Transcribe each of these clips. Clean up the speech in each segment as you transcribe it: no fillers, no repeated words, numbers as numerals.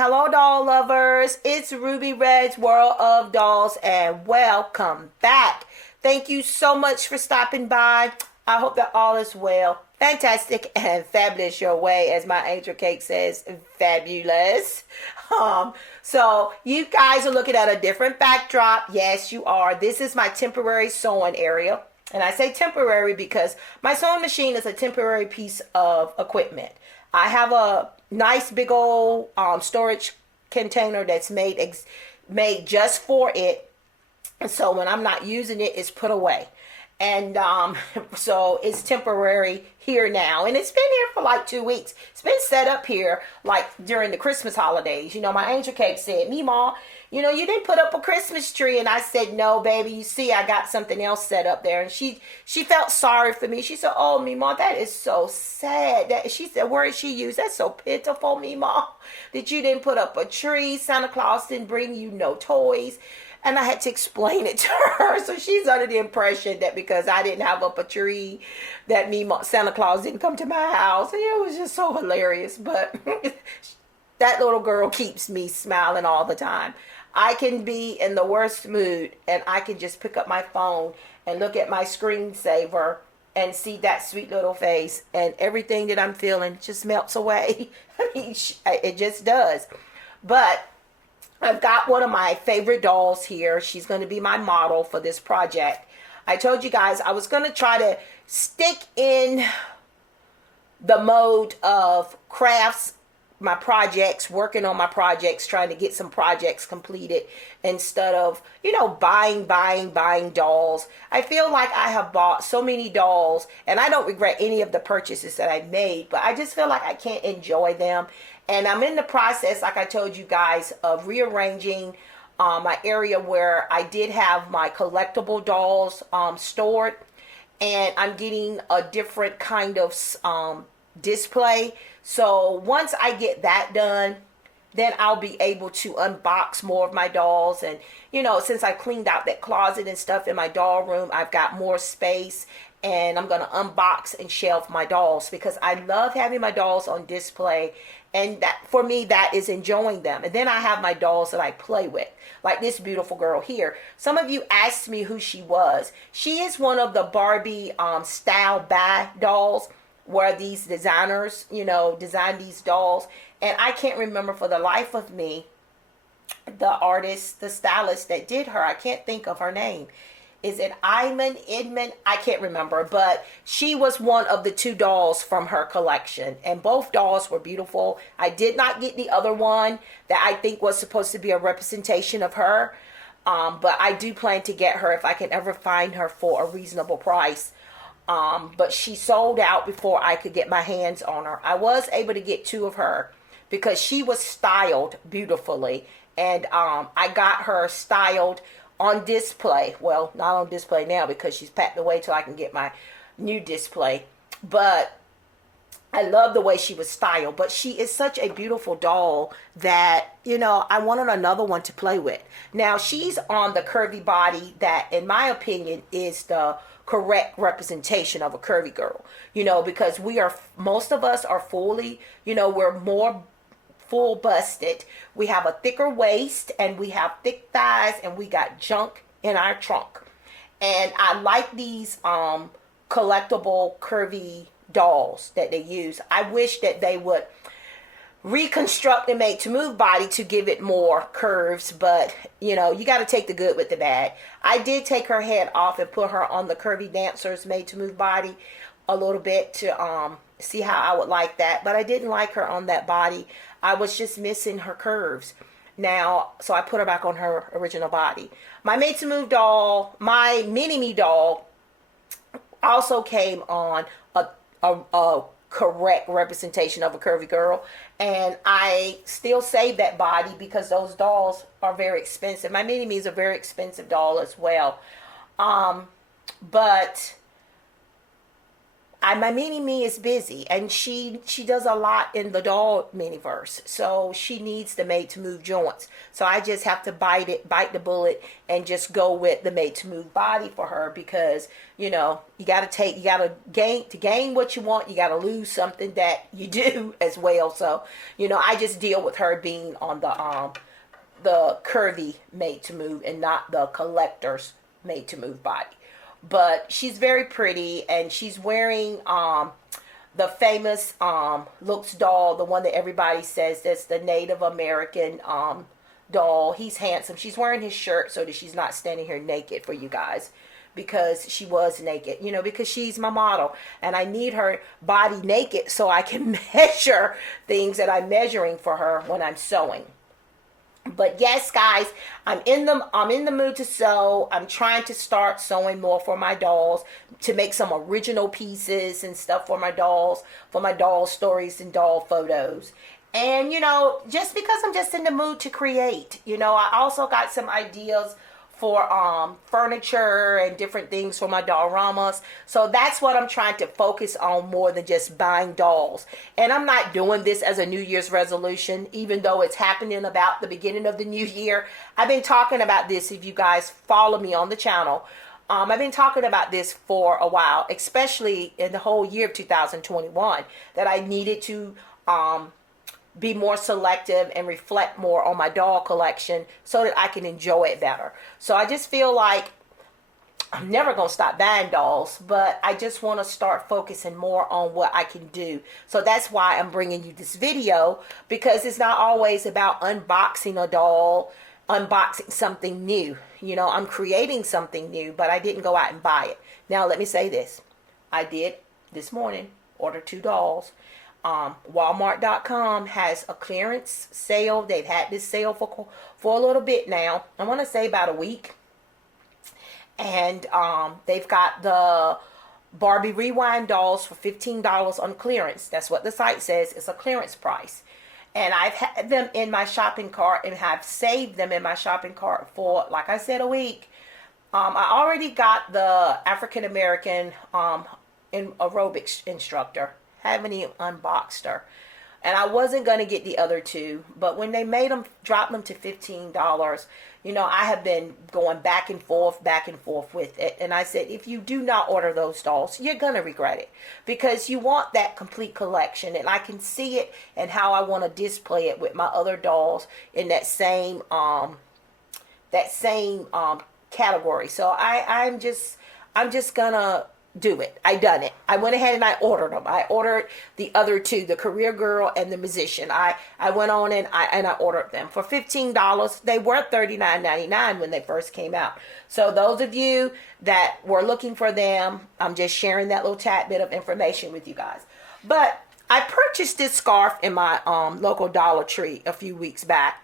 Hello, doll lovers. It's Ruby Red's World of Dolls, and welcome back. Thank you so much for stopping by. I hope that all is well, fantastic, and fabulous your way, as my angel cake says, fabulous. So you guys are looking at a different backdrop. Yes, you are. This is my temporary sewing area. And I say temporary because my sewing machine is a temporary piece of equipment. I have a nice big old storage container that's made just for it. And so when I'm not using it, it's put away. And so it's temporary here now. And it's been here for like 2 weeks. It's been set up here like during the Christmas holidays. You know, my angel cake said, Meemaw, you know, you didn't put up a Christmas tree. And I said, no, baby, you see, I got something else set up there. And she felt sorry for me. She said, oh, Meemaw, that is so sad. She said, word she used, that's so pitiful, Meemaw, that you didn't put up a tree. Santa Claus didn't bring you no toys. And I had to explain it to her. So she's under the impression that because I didn't have up a tree, that Santa Claus didn't come to my house. And it was just so hilarious. But that little girl keeps me smiling all the time. I can be in the worst mood and I can just pick up my phone and look at my screensaver and see that sweet little face. And everything that I'm feeling just melts away. I mean, it just does. But I've got one of my favorite dolls here. She's going to be my model for this project. I told you guys I was going to try to stick in the mode of crafts, my projects, working on my projects, trying to get some projects completed instead of, you know, buying dolls. I feel like I have bought so many dolls and I don't regret any of the purchases that I made, but I just feel like I can't enjoy them. And I'm in the process, like I told you guys, of rearranging my area where I did have my collectible dolls stored. And I'm getting a different kind of display. So once I get that done, then I'll be able to unbox more of my dolls. And, you know, since I cleaned out that closet and stuff in my doll room, I've got more space. And I'm going to unbox and shelf my dolls because I love having my dolls on display. And that, for me, that is enjoying them. And then I have my dolls that I play with, like this beautiful girl here. Some of you asked me who she was. She is one of the Barbie style buy dolls where these designers, you know, design these dolls. And I can't remember for the life of me the artist, the stylist that did her. I can't think of her name. Is it Idman? I can't remember, but she was one of the two dolls from her collection, and both dolls were beautiful. I did not get the other one that I think was supposed to be a representation of her, but I do plan to get her if I can ever find her for a reasonable price. But she sold out before I could get my hands on her. I was able to get two of her because she was styled beautifully, and I got her styled on display. Well, not on display now because she's packed away till I can get my new display. But I love the way she was styled. But she is such a beautiful doll that, you know, I wanted another one to play with. Now, she's on the curvy body that, in my opinion, is the correct representation of a curvy girl. You know, because most of us are fully, you know, we're more full busted. We have a thicker waist and we have thick thighs and we got junk in our trunk. And I like these collectible curvy dolls that they use. I wish that they would reconstruct and make to move body to give it more curves, but you know, you got to take the good with the bad. I did take her head off and put her on the Curvy Dancers made to move body a little bit to see how I would like that, but I didn't like her on that body. I was just missing her curves. Now, so I put her back on her original body. My Made to Move doll, my Mini-Me doll, also came on a correct representation of a curvy girl. And I still save that body because those dolls are very expensive. My Mini-Me is a very expensive doll as well. But my mini me is busy, and she does a lot in the doll miniverse, so she needs the made to move joints. So I just have to bite the bullet, and just go with the made to move body for her, because you got to gain what you want, you got to lose something that you do as well. So I just deal with her being on the curvy made to move, and not the collector's made to move body. But she's very pretty, and she's wearing the famous Looks doll, the one that everybody says that's the Native American doll. He's handsome. She's wearing his shirt so that she's not standing here naked for you guys, because she was naked, because she's my model, and I need her body naked so I can measure things that I'm measuring for her when I'm sewing. But yes, guys, I'm in the mood to sew. I'm trying to start sewing more for my dolls, to make some original pieces and stuff for my dolls stories and doll photos. And just because I'm just in the mood to create. I also got some ideas for furniture and different things for my dollramas. So that's what I'm trying to focus on, more than just buying dolls. And I'm not doing this as a New Year's resolution, even though it's happening about the beginning of the new year. I've been talking about this, if you guys follow me on the channel. I've been talking about this for a while, especially in the whole year of 2021, that I needed to be more selective and reflect more on my doll collection, so that I can enjoy it better. So I just feel like I'm never going to stop buying dolls, but I just want to start focusing more on what I can do. So that's why I'm bringing you this video, because it's not always about unboxing a doll, unboxing something new. I'm creating something new, but I didn't go out and buy it. Now, let me say this. I did this morning order 2 dolls. Walmart.com has a clearance sale. They've had this sale for a little bit now. I want to say about a week. And they've got the Barbie Rewind dolls for $15 on clearance. That's what the site says. It's a clearance price. And I've had them in my shopping cart, and have saved them in my shopping cart for, like I said, a week. I already got the African American aerobics instructor. Haven't even unboxed her, and I wasn't going to get the other 2, but when they drop them to $15, I have been going back and forth with it, and I said, if you do not order those dolls, you're going to regret it, because you want that complete collection, and I can see it and how I want to display it with my other dolls in that same category. So I'm just gonna do it. I done it. I went ahead and I ordered them. I ordered the other 2, the career girl and the musician. I went on and I ordered them for $15. They were $39.99 when they first came out. So those of you that were looking for them, I'm just sharing that little tad bit of information with you guys. But I purchased this scarf in my local Dollar Tree a few weeks back,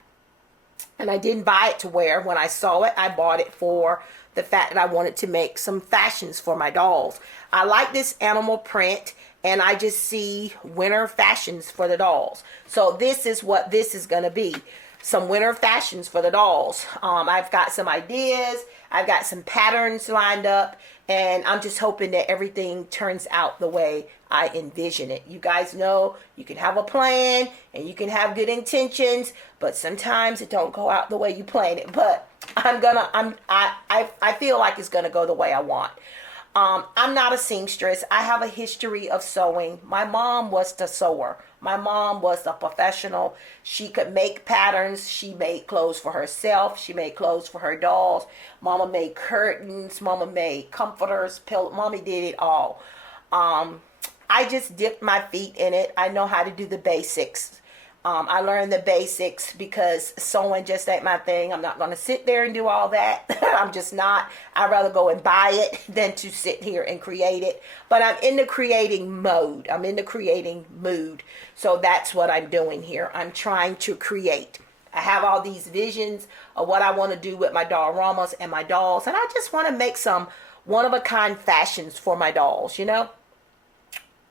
and I didn't buy it to wear. When I saw it, I bought it for the fact that I wanted to make some fashions for my dolls. I like this animal print, and I just see winter fashions for the dolls. So this is what this is going to be. Some winter fashions for the dolls. I've got some ideas. I've got some patterns lined up, and I'm just hoping that everything turns out the way I envision it. You guys know you can have a plan and you can have good intentions, but sometimes it don't go out the way you plan it. But I feel like it's gonna go the way I want. I'm not a seamstress. I have a history of sewing. My mom was the sewer. My mom was a professional. She could make patterns. She made clothes for herself. She made clothes for her dolls. Mama made curtains. Mama made comforters. Mommy did it all. I just dipped my feet in it. I know how to do the basics. I learned the basics because sewing just ain't my thing. I'm not going to sit there and do all that. I'm just not. I'd rather go and buy it than to sit here and create it. But I'm in the creating mode. I'm in the creating mood. So that's what I'm doing here. I'm trying to create. I have all these visions of what I want to do with my dollramas and my dolls. And I just want to make some one-of-a-kind fashions for my dolls, you know.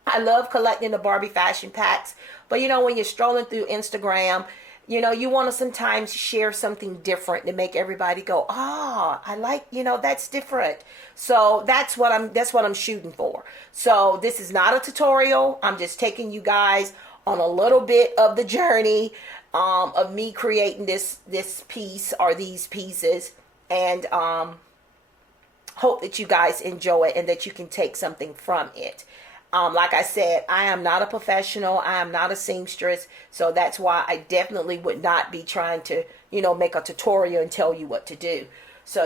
I love collecting the Barbie fashion packs, but when you're strolling through Instagram, you want to sometimes share something different to make everybody go, I like, that's different. So that's what I'm shooting for. So this is not a tutorial. I'm just taking you guys on a little bit of the journey of me creating this piece or these pieces, and hope that you guys enjoy it and that you can take something from it. Like I said, I am not a professional. I am not a seamstress. So that's why I definitely would not be trying to, make a tutorial and tell you what to do. So,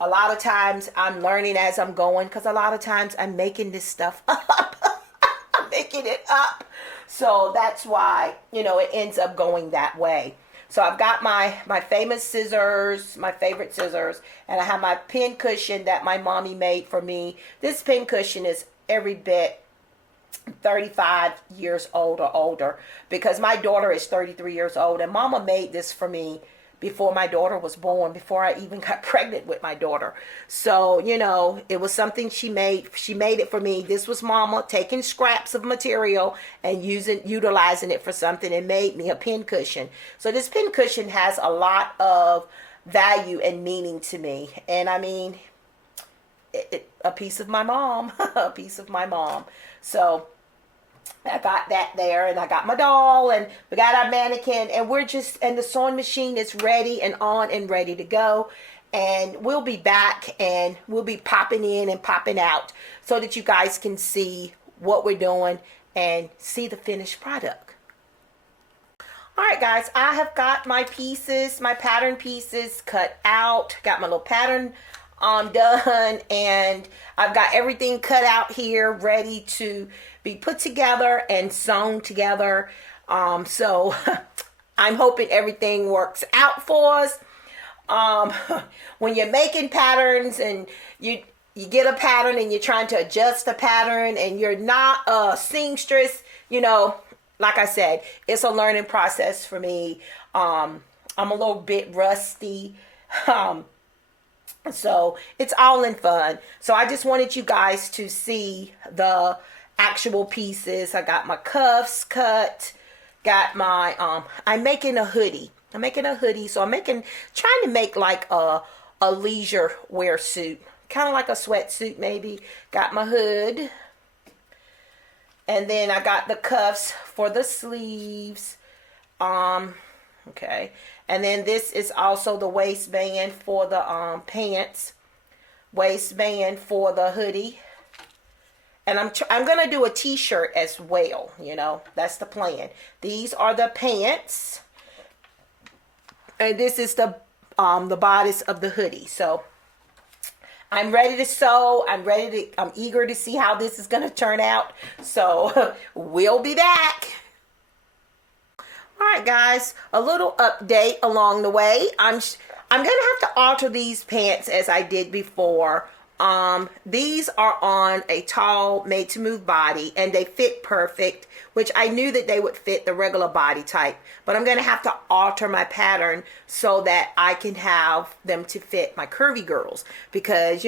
a lot of times I'm learning as I'm going, because a lot of times I'm making this stuff up. I'm making it up. So that's why, it ends up going that way. So I've got my famous scissors, my favorite scissors, and I have my pin cushion that my mommy made for me. This pin cushion is every bit 35 years old or older, because my daughter is 33 years old, and mama made this for me before my daughter was born, before I even got pregnant with my daughter. So, it was something she made. She made it for me. This was mama taking scraps of material and utilizing it for something, and made me a pin cushion. So this pin cushion has a lot of value and meaning to me. And I mean, a piece of my mom, a piece of my mom. So I got that there, and I got my doll, and we got our mannequin, and and the sewing machine is ready and on and ready to go. And we'll be back, and we'll be popping in and popping out so that you guys can see what we're doing and see the finished product. All right, guys, I have got my pieces, my pattern pieces cut out, got my little pattern done, and I've got everything cut out here ready to be put together and sewn together. So I'm hoping everything works out for us. When you're making patterns and you get a pattern and you're trying to adjust the pattern and you're not a seamstress, like I said, it's a learning process for me. I'm a little bit rusty. So it's all in fun. So I just wanted you guys to see the actual pieces. I got my cuffs cut, got my, I'm making a hoodie. So I'm trying to make like a leisure wear suit, kind of like a sweatsuit maybe. Got my hood. And then I got the cuffs for the sleeves. Okay. And then this is also the waistband for the pants, waistband for the hoodie. And I'm going to do a t-shirt as well, that's the plan. These are the pants. And this is the bodice of the hoodie. So I'm ready to sew. I'm eager to see how this is going to turn out. So we'll be back. All right, guys, a little update along the way. I'm going to have to alter these pants as I did before. These are on a tall made to move body, and they fit perfect, which I knew that they would fit the regular body type, but I'm going to have to alter my pattern so that I can have them to fit my curvy girls, because,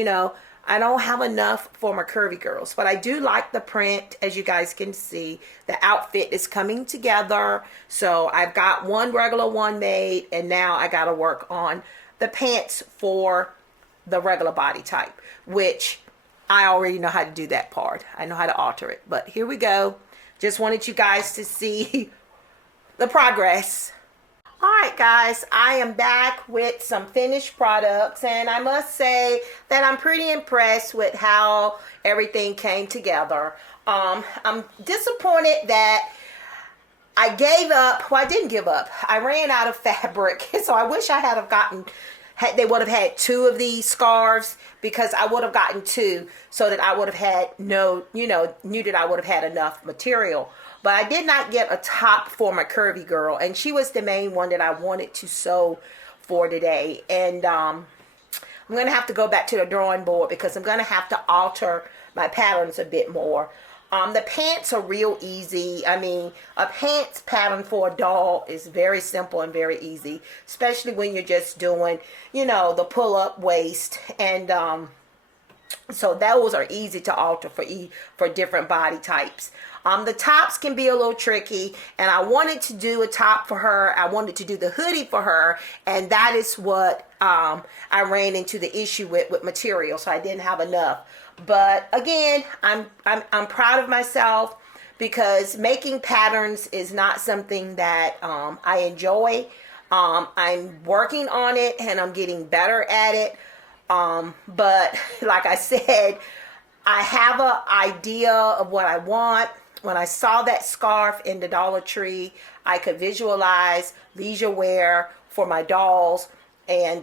I don't have enough for my curvy girls, but I do like the print. As you guys can see, the outfit is coming together. So I've got one regular one made, and now I got to work on the pants for the regular body type, which I already know how to do that part. I know how to alter it, but here we go. Just wanted you guys to see the progress. All right, guys, I am back with some finished products, and I must say that I'm pretty impressed with how everything came together. I'm disappointed that I gave up. Well, I didn't give up. I ran out of fabric, so I wish I had they would have had two of these scarves, because I would have gotten two so that I would have had knew that I would have had enough material. But I did not get a top for my curvy girl, and she was the main one that I wanted to sew for today. And I'm going to have to go back to the drawing board, because I'm going to have to alter my patterns a bit more. The pants are real easy. I mean, a pants pattern for a doll is very simple and very easy, especially when you're just doing, the pull-up waist and So those are easy to alter for different body types. The tops can be a little tricky, and I wanted to do a top for her. I wanted to do the hoodie for her, and that is what I ran into the issue with material. So I didn't have enough. But again, I'm proud of myself because making patterns is not something that I enjoy. I'm working on it and I'm getting better at it. But like I said, I have an idea of what I want. When I saw that scarf in the Dollar Tree, I could visualize leisure wear for my dolls, and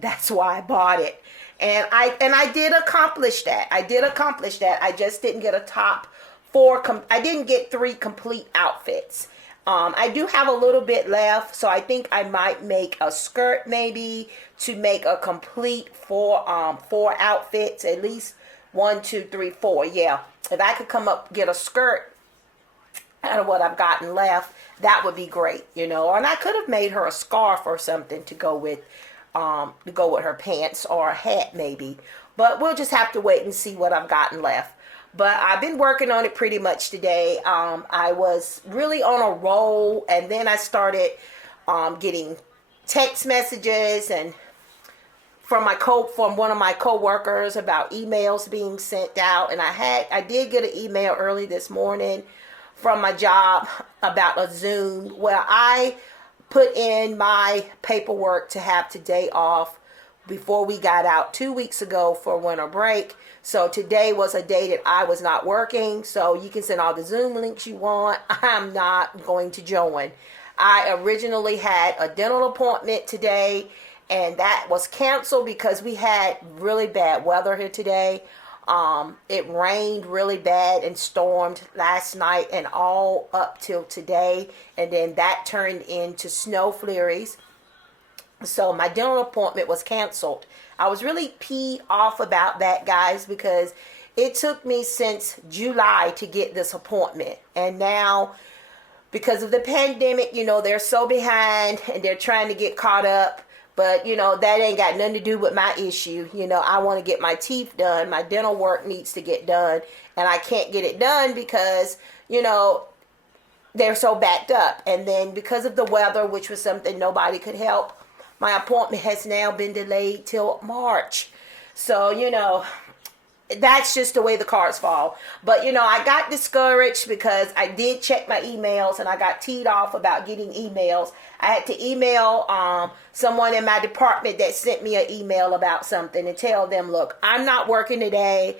that's why I bought it. And I did accomplish that. I just didn't get a top four. I didn't get 3 complete outfits. I do have a little bit left, so I think I might make a skirt maybe to make a complete 4 outfits, at least 1, 2, 3, 4. Yeah, if I could come up get a skirt out of what I've gotten left, that would be great, And I could have made her a scarf or something to go with her pants or a hat maybe. But we'll just have to wait and see what I've gotten left. But I've been working on it pretty much today. I was really on a roll, and then I started getting text messages and from one of my coworkers about emails being sent out. And I did get an email early this morning from my job about a Zoom where I put in my paperwork to have today off before we got out 2 weeks ago for winter break. So today was a day that I was not working. So you can send all the Zoom links you want. I'm not going to join. I originally had a dental appointment today, and that was canceled because we had really bad weather here today. It rained really bad and stormed last night and all up till today. And then that turned into snow flurries. So my dental appointment was canceled. I was really peed off about that, guys, because it took me since July to get this appointment. And now, because of the pandemic, they're so behind and they're trying to get caught up. But, that ain't got nothing to do with my issue. I want to get my teeth done. My dental work needs to get done. And I can't get it done because, they're so backed up. And then because of the weather, which was something nobody could help, my appointment has now been delayed till March. So, that's just the way the cards fall. But, I got discouraged because I did check my emails and I got teed off about getting emails. I had to email someone in my department that sent me an email about something and tell them, look, I'm not working today.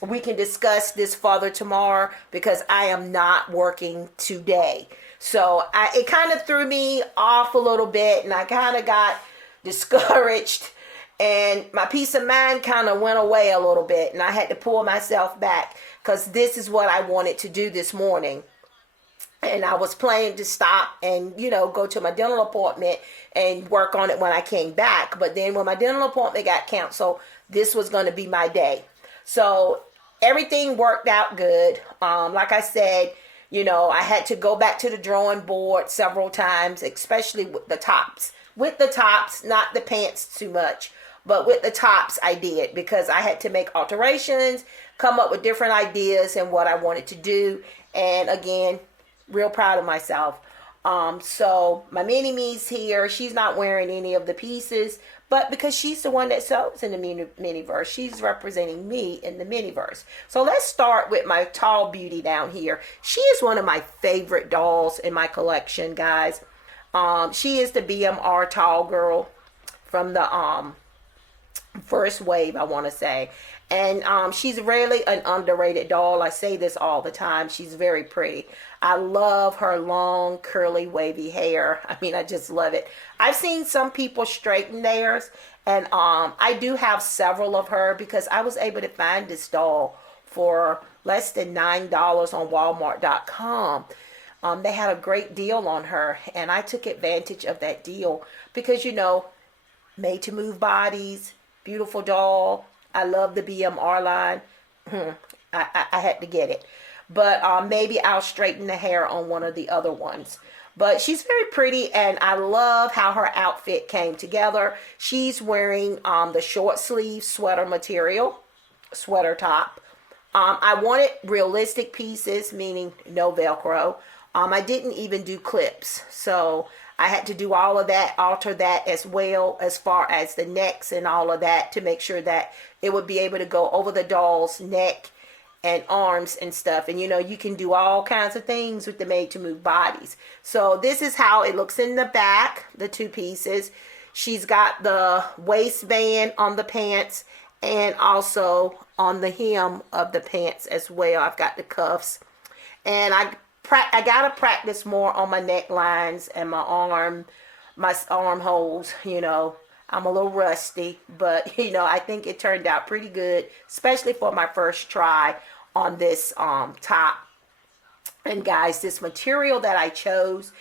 We can discuss this further tomorrow because I am not working today. So it kind of threw me off a little bit, and I kind of got discouraged, and my peace of mind kind of went away a little bit, and I had to pull myself back because this is what I wanted to do this morning. And I was planning to stop and, go to my dental appointment and work on it when I came back. But then when my dental appointment got canceled, this was going to be my day. So everything worked out good. Like I said, I had to go back to the drawing board several times, especially with the tops. With the tops, not the pants too much, but with the tops I did because I had to make alterations, come up with different ideas and what I wanted to do. And again, real proud of myself. So my mini-me's here. She's not wearing any of the pieces, but because she's the one that sews in the mini-verse, she's representing me in the mini-verse. So let's start with my tall beauty down here. She is one of my favorite dolls in my collection, guys. She is the BMR tall girl from the first wave, I want to say. And she's really an underrated doll. I say this all the time. She's very pretty. I love her long, curly, wavy hair. I mean, I just love it. I've seen some people straighten theirs. And I do have several of her because I was able to find this doll for less than $9 on Walmart.com. They had a great deal on her. And I took advantage of that deal because, made to move bodies, beautiful doll. I love the BMR line. I had to get it. But maybe I'll straighten the hair on one of the other ones. But she's very pretty, and I love how her outfit came together. She's wearing the short sleeve sweater material, sweater top. I wanted realistic pieces, meaning no Velcro. I didn't even do clips, so I had to do all of that, alter that as well, as far as the necks and all of that, to make sure that it would be able to go over the doll's neck and arms and stuff. And you know, you can do all kinds of things with the made to move bodies. So this is how it looks in the back, the two pieces. She's got the waistband on the pants and also on the hem of the pants as well. I've got the cuffs, and I gotta practice more on my necklines and my armholes. You know, I'm a little rusty, but you know, I think it turned out pretty good, especially for my first try on this top. And guys, this material that I chose,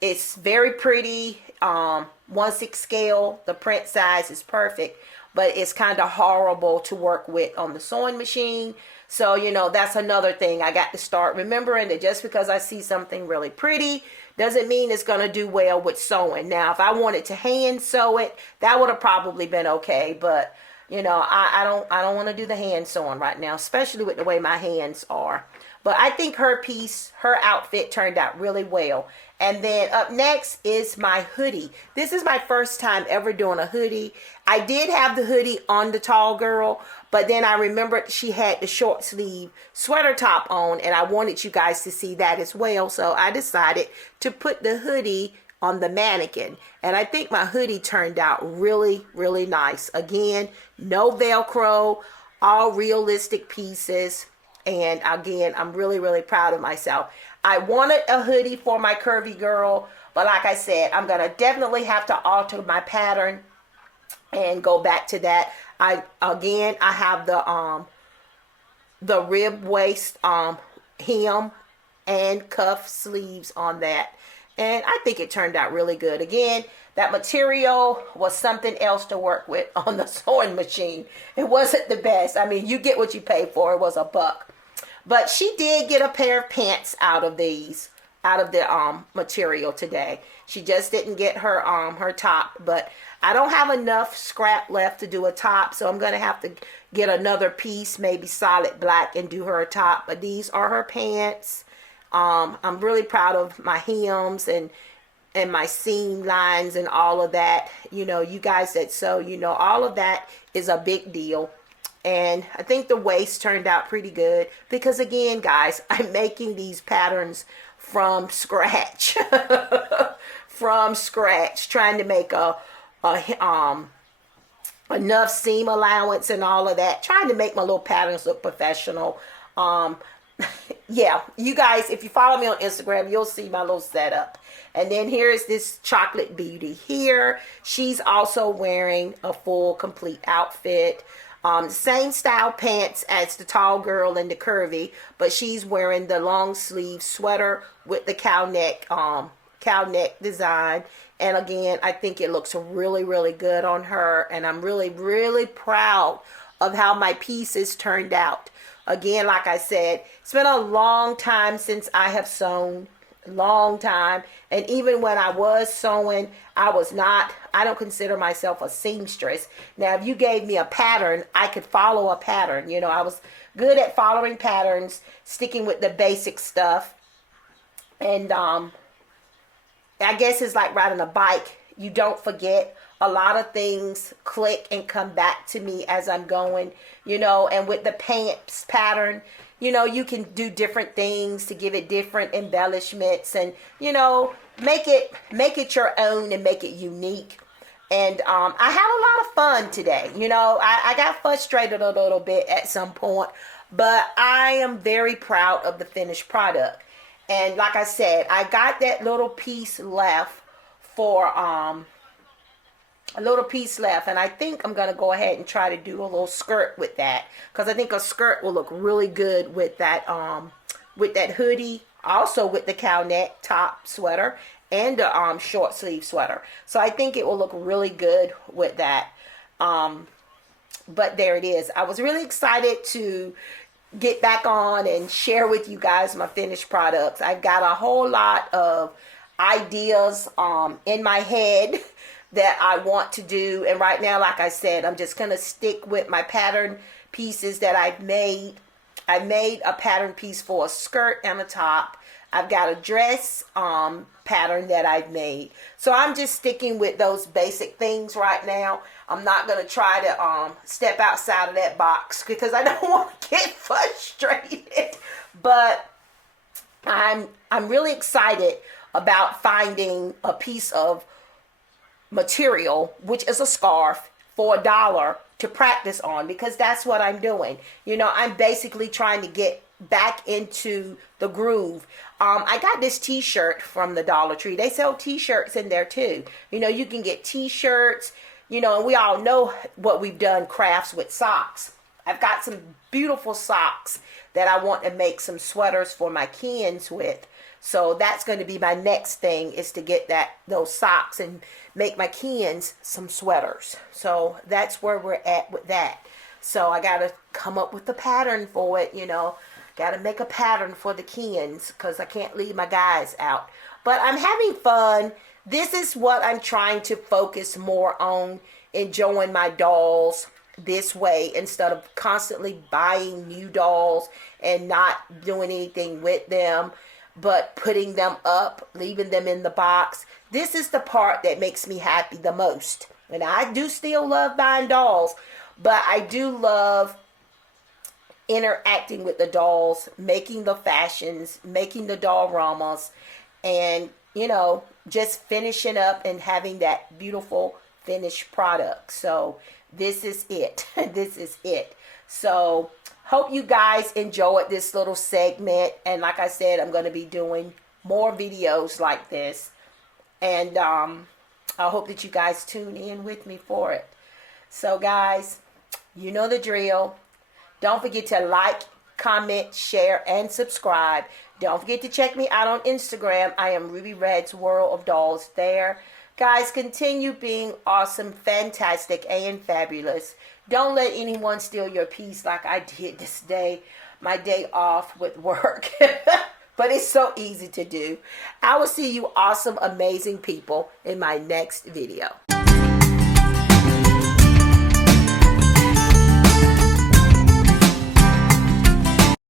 it's very pretty. 1/6 scale. The print size is perfect, but it's kind of horrible to work with on the sewing machine. So, you know, that's another thing I got to start remembering, that just because I see something really pretty doesn't mean it's going to do well with sewing. Now, if I wanted to hand sew it, that would have probably been okay. But, you know, I don't want to do the hand sewing right now, especially with the way my hands are. But I think her outfit turned out really well. And then up next is my hoodie. This is my first time ever doing a hoodie. I did have the hoodie on the tall girl, but then I remembered she had the short sleeve sweater top on, and I wanted you guys to see that as well. So I decided to put the hoodie on the mannequin. And I think my hoodie turned out really, really nice. Again, no Velcro, all realistic pieces. And again, I'm really, really proud of myself. I wanted a hoodie for my curvy girl, but like I said, I'm going to definitely have to alter my pattern and go back to that. I have the rib waist hem and cuff sleeves on that. And I think it turned out really good. Again, that material was something else to work with on the sewing machine. It wasn't the best. I mean, you get what you pay for. It was $1. But she did get a pair of pants out of the material today. She just didn't get her top, but I don't have enough scrap left to do a top, so I'm going to have to get another piece, maybe solid black, and do her a top. But these are her pants. I'm really proud of my hems and my seam lines and all of that. You know, you guys that sew, you know, all of that is a big deal. And I think the waist turned out pretty good because, again, guys, I'm making these patterns from scratch. From scratch, trying to make enough seam allowance and all of that, trying to make my little patterns look professional. Yeah, you guys, if you follow me on Instagram, you'll see my little setup. And then here's this chocolate beauty here. She's also wearing a full complete outfit. Same style pants as the tall girl and the curvy, but she's wearing the long sleeve sweater with the cow neck design. And again, I think it looks really, really good on her. And I'm really, really proud of how my pieces turned out. Again, like I said, it's been a long time since I have sewn. Long time. And even when I was sewing, I don't consider myself a seamstress. Now, if you gave me a pattern, I could follow a pattern. You know, I was good at following patterns, sticking with the basic stuff. And I guess it's like riding a bike. You don't forget. A lot of things click and come back to me as I'm going, you know. And with the pants pattern, you know, you can do different things to give it different embellishments and, you know, make it your own and make it unique. And I had a lot of fun today. You know, I got frustrated a little bit at some point, but I am very proud of the finished product. And like I said, I got that little piece left for and I think I'm going to go ahead and try to do a little skirt with that, because I think a skirt will look really good with that hoodie, also with the cow neck top sweater and the short sleeve sweater. So I think it will look really good with that. But there it is. I was really excited to get back on and share with you guys my finished products. I've got a whole lot of ideas in my head that I want to do. And right now, like I said, I'm just going to stick with my pattern pieces that I've made. I made a pattern piece for a skirt and a top. I've got a dress pattern that I've made. So I'm just sticking with those basic things right now. I'm not going to try to step outside of that box because I don't want to get frustrated. But I'm really excited about finding a piece of material, which is a scarf, for $1 to practice on, because that's what I'm doing. You know, I'm basically trying to get back into the groove. I got this t-shirt from the Dollar Tree. They sell t-shirts in there too. You know, you can get t-shirts, you know, and we all know what we've done crafts with socks. I've got some beautiful socks that I want to make some sweaters for my kids with. So that's going to be my next thing, is to get those socks and make my kids some sweaters. So that's where we're at with that. So I got to come up with the pattern for it, you know. Got to make a pattern for the kids because I can't leave my guys out. But I'm having fun. This is what I'm trying to focus more on, enjoying my dolls this way instead of constantly buying new dolls and not doing anything with them, but putting them up, leaving them in the box. This is the part that makes me happy the most. And I do still love buying dolls, but I do love interacting with the dolls, making the fashions, making the doll ramas, and, you know, just finishing up and having that beautiful finished product. So this is it. This is it. So hope you guys enjoyed this little segment. And like I said, I'm going to be doing more videos like this. And I hope that you guys tune in with me for it. So guys, you know the drill. Don't forget to like, comment, share, and subscribe. Don't forget to check me out on Instagram. I am Ruby Red's World of Dolls there. Guys, continue being awesome, fantastic, and fabulous. Don't let anyone steal your peace like I did this day, my day off with work. But it's so easy to do. I will see you awesome, amazing people in my next video.